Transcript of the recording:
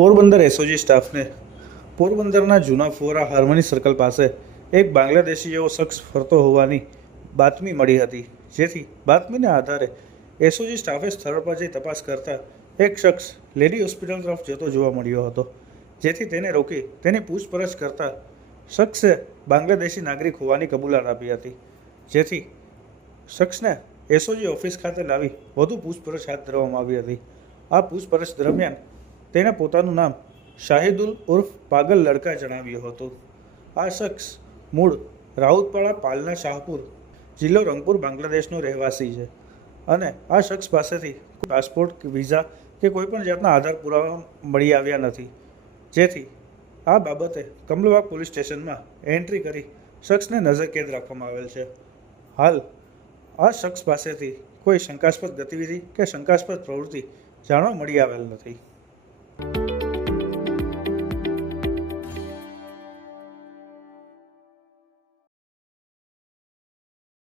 Porbandar SOG સ્ટાફને પોરબંદરના જૂના ફુવારા હાર્મની સર્કલ પાસે એક બાંગ્લાદેશી એવો શખ્સ ફરતો હોવાની બાતમી મળી હતી, જેથી બાતમીના આધારે એસઓજી સ્ટાફે સ્થળ પર જઈ તપાસ કરતા એક શખ્સ લેડી હોસ્પિટલ તરફ જતો જોવા મળ્યો હતો, જેથી તેને રોકી તેની પૂછપરછ કરતા શખ્સે બાંગ્લાદેશી નાગરિક હોવાની કબૂલાત આપી હતી, જેથી શખ્સને એસઓજી ઓફિસ ખાતે લાવી વધુ પૂછપરછ હાથ ધરવામાં આવી હતી. આ પૂછપરછ દરમિયાન તેણે પોતાનું નામ શાહિદુલ ઉર્ફ પાગલ લડકા જણાવ્યું હતું. આ શખ્સ મૂળ રાઉતપાડા પાલના શાહપુર જિલ્લો રંગપુર, બાંગ્લાદેશનો રહેવાસી છે અને આ શખ્સ પાસેથી પાસપોર્ટ કે વિઝા કે કોઈપણ જાતના આધાર પુરાવા મળી આવ્યા નથી. જેથી આ બાબતે કમલવાગ પોલીસ સ્ટેશનમાં એન્ટ્રી કરી શખ્સને નજરકેદ રાખવામાં આવેલ છે. હાલ આ શખ્સ પાસેથી કોઈ શંકાસ્પદ ગતિવિધિ કે શંકાસ્પદ પ્રવૃત્તિ જાણવા મળી આવેલ નથી.